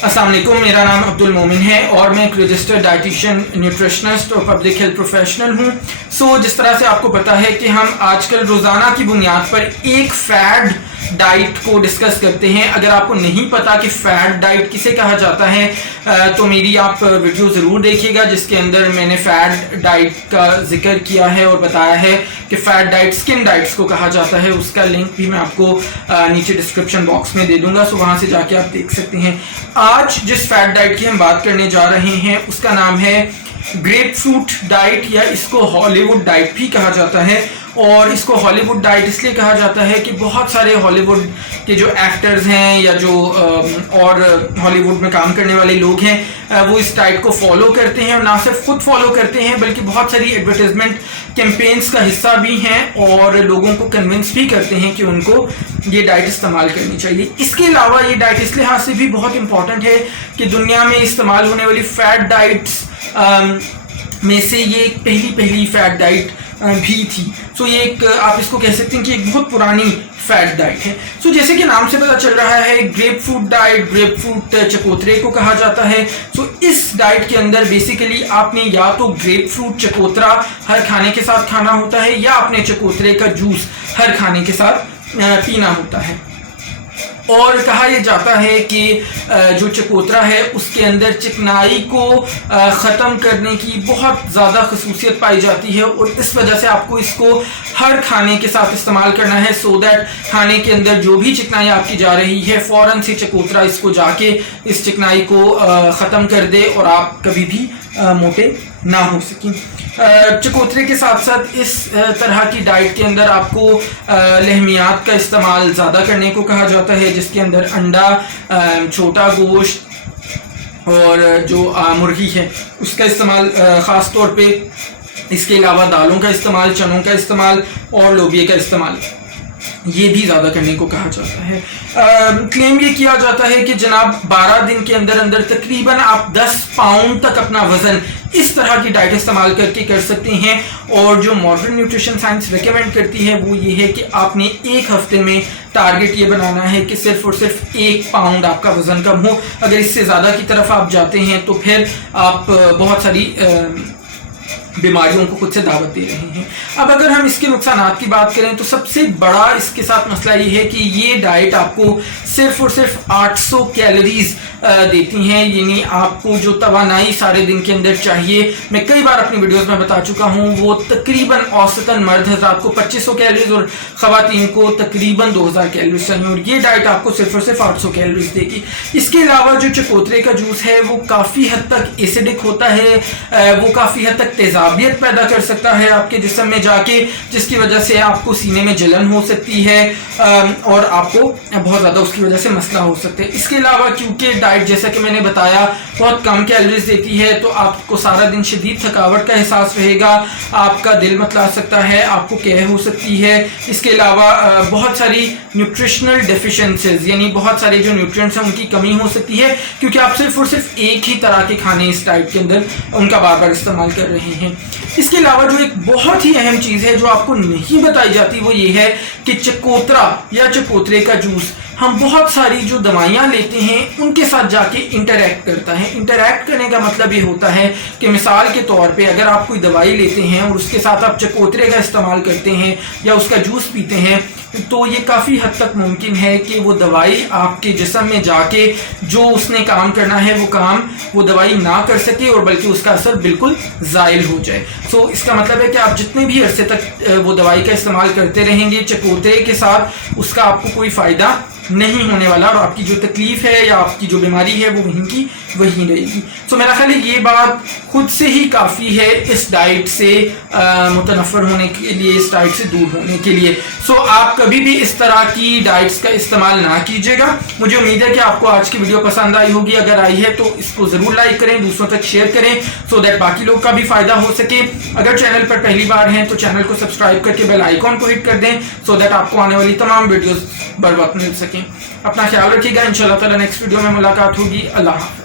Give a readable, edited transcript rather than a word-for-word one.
अस्सलाम वालेकुम, मेरा नाम अब्दुल मोमिन है और मैं एक रजिस्टर्ड डाइटिशियन, न्यूट्रिशनिस्ट और पब्लिक हेल्थ प्रोफेशनल हूँ। जिस तरह से आपको पता है कि हम आजकल रोज़ाना की बुनियाद पर एक फैट डाइट को डिस्कस करते हैं। अगर आपको नहीं पता कि फैट डाइट किसे कहा जाता है तो मेरी आप वीडियो ज़रूर देखिएगा, जिसके अंदर मैंने फैट डाइट का जिक्र किया है और बताया है कि फैट डाइट स्किन डाइट्स को कहा जाता है। उसका लिंक भी मैं आपको नीचे डिस्क्रिप्शन बॉक्स में दे दूंगा, वहाँ से जाके आप देख सकते हैं। आज जिस फैट डाइट की हम बात करने जा रहे हैं उसका नाम है ग्रेप फ्रूट डाइट, या इसको हॉलीवुड डाइट भी कहा जाता है। और इसको हॉलीवुड डाइट इसलिए कहा जाता है कि बहुत सारे हॉलीवुड के जो एक्टर्स हैं या जो और हॉलीवुड में काम करने वाले लोग हैं वो इस डाइट को फॉलो करते हैं, और ना सिर्फ खुद फॉलो करते हैं बल्कि बहुत सारी एडवर्टाइजमेंट कैंपेन्स का हिस्सा भी हैं और लोगों को कन्विंस भी करते हैं कि उनको ये डाइट इस्तेमाल करनी चाहिए। इसके अलावा ये डाइट इस लिहाज से भी बहुत इंपॉर्टेंट है कि दुनिया में इस्तेमाल होने वाली फैट डाइट्स में से ये पहली फैट डाइट भी थी। ये एक आप इसको कह सकते हैं कि एक बहुत पुरानी फैट डाइट है। जैसे कि नाम से पता चल रहा है, grapefruit diet, grapefruit चकोतरे को कहा जाता है। इस डाइट के अंदर बेसिकली आपने या तो ग्रेप फ्रूट चकोतरा हर खाने के साथ खाना होता है, या आपने चकोतरे का जूस हर खाने के साथ पीना होता है। और कहा यह जाता है कि जो चकोतरा है उसके अंदर चिकनाई को ख़त्म करने की बहुत ज़्यादा खसूसियत पाई जाती है, और इस वजह से आपको इसको हर खाने के साथ इस्तेमाल करना है, सो दैट खाने के अंदर जो भी चिकनाई आपकी जा रही है फ़ौरन से चकोतरा इसको जाके इस चिकनाई को ख़त्म कर दे और आप कभी भी मोटे ना हो सकें। चकोतरे के साथ साथ इस तरह की डाइट के अंदर आपको लहमियात का इस्तेमाल ज़्यादा करने को कहा जाता है, जिसके अंदर अंडा, छोटा गोश्त और जो मुर्गी है उसका इस्तेमाल ख़ास तौर पे। इसके अलावा दालों का इस्तेमाल, चनों का इस्तेमाल और लोबिया का इस्तेमाल ये भी ज़्यादा करने को कहा जाता है। क्लेम ये किया जाता है कि जनाब 12 दिन के अंदर अंदर तकरीबन आप 10 पाउंड तक अपना वज़न इस तरह की डाइट इस्तेमाल करके कर सकते हैं। और जो मॉडर्न न्यूट्रिशन साइंस रिकमेंड करती है वो ये है कि आपने एक हफ्ते में टारगेट ये बनाना है कि सिर्फ और सिर्फ 1 पाउंड आपका वज़न कम हो। अगर इससे ज़्यादा की तरफ आप जाते हैं तो फिर आप बहुत सारी बीमारियों को खुद से दावत दे रहे हैं। अब अगर हम इसके नुकसानात की बात करें तो सबसे बड़ा इसके साथ मसला ये है कि ये डाइट आपको सिर्फ और सिर्फ 800 कैलोरीज देती हैं, यानी आपको जो तवानाई सारे दिन के अंदर चाहिए, मैं कई बार अपनी वीडियोस में बता चुका हूँ, वो तकरीबन औसतन मर्द हज़रात को 2500 कैलोरीज और ख़वातीन को तकरीबन 2000 कैलोरीज चाहिए, और ये डाइट आपको सिर्फ और सिर्फ 800 कैलोरीज देगी। इसके अलावा जो चकोतरे का जूस है वो काफ़ी हद तक एसिडिक होता है, वो काफ़ी हद तक तेजाबियत पैदा कर सकता है आपके जिस्म में जाके, जिसकी वजह से आपको सीने में जलन हो सकती है और आपको बहुत ज़्यादा उसकी वजह से मसला हो सकता है। इसके अलावा क्योंकि डाइट जैसा कि मैंने बताया बहुत कम कैलोरीज देती है, तो आपको सारा दिन शदीद थकावट का एहसास रहेगा, आपका दिल मतला सकता है, आपको कह हो सकती है। इसके अलावा बहुत सारी न्यूट्रिशनल डेफिशिएंसीज, यानी बहुत सारे जो न्यूट्रिएंट्स हैं उनकी कमी हो सकती है, क्योंकि आप सिर्फ और सिर्फ एक ही तरह के खाने इस डाइट के अंदर उनका बार बार इस्तेमाल कर रहे हैं। इसके अलावा जो एक बहुत ही अहम चीज़ है जो आपको नहीं बताई जाती वो ये है कि चकोतरा या चकोतरे का जूस हम बहुत सारी जो दवाइयाँ लेते हैं उनके साथ जाके इंटरैक्ट करता है। इंटरैक्ट करने का मतलब ये होता है कि मिसाल के तौर पे अगर आप कोई दवाई लेते हैं और उसके साथ आप चकोतरे का इस्तेमाल करते हैं या उसका जूस पीते हैं, तो ये काफ़ी हद तक मुमकिन है कि वो दवाई आपके जिस्म में जाके जो उसने काम करना है वो दवाई ना कर सके, और बल्कि उसका असर बिल्कुल ज़ाइल हो जाए। इसका मतलब है कि आप जितने भी अरसे तक वो दवाई का इस्तेमाल करते रहेंगे चकोतरे के साथ, उसका आपको कोई फ़ायदा नहीं होने वाला, और आपकी जो तकलीफ है या आपकी जो बीमारी है वो वहीं की वहीं रहेगी। मेरा ख्याल है ये बात खुद से ही काफ़ी है इस डाइट से मुतनफ़र होने के लिए, इस डाइट से दूर होने के लिए। आप कभी भी इस तरह की डाइट्स का इस्तेमाल ना कीजिएगा। मुझे उम्मीद है कि आपको आज की वीडियो पसंद आई होगी। अगर आई है तो इसको ज़रूर लाइक करें, दूसरों तक शेयर करें, सो दैट बाकी लोग का भी फ़ायदा हो सके। अगर चैनल पर पहली बार हैं तो चैनल को सब्सक्राइब करके बेल आइकॉन को हिट कर दें, सो दैट आपको आने वाली तमाम वीडियोज़ बर वक्त मिल सकें। अपना ख्याल रखिएगा। इंशाल्लाह ताला नेक्स्ट वीडियो में मुलाकात होगी। अल्लाह हाफ़िज़।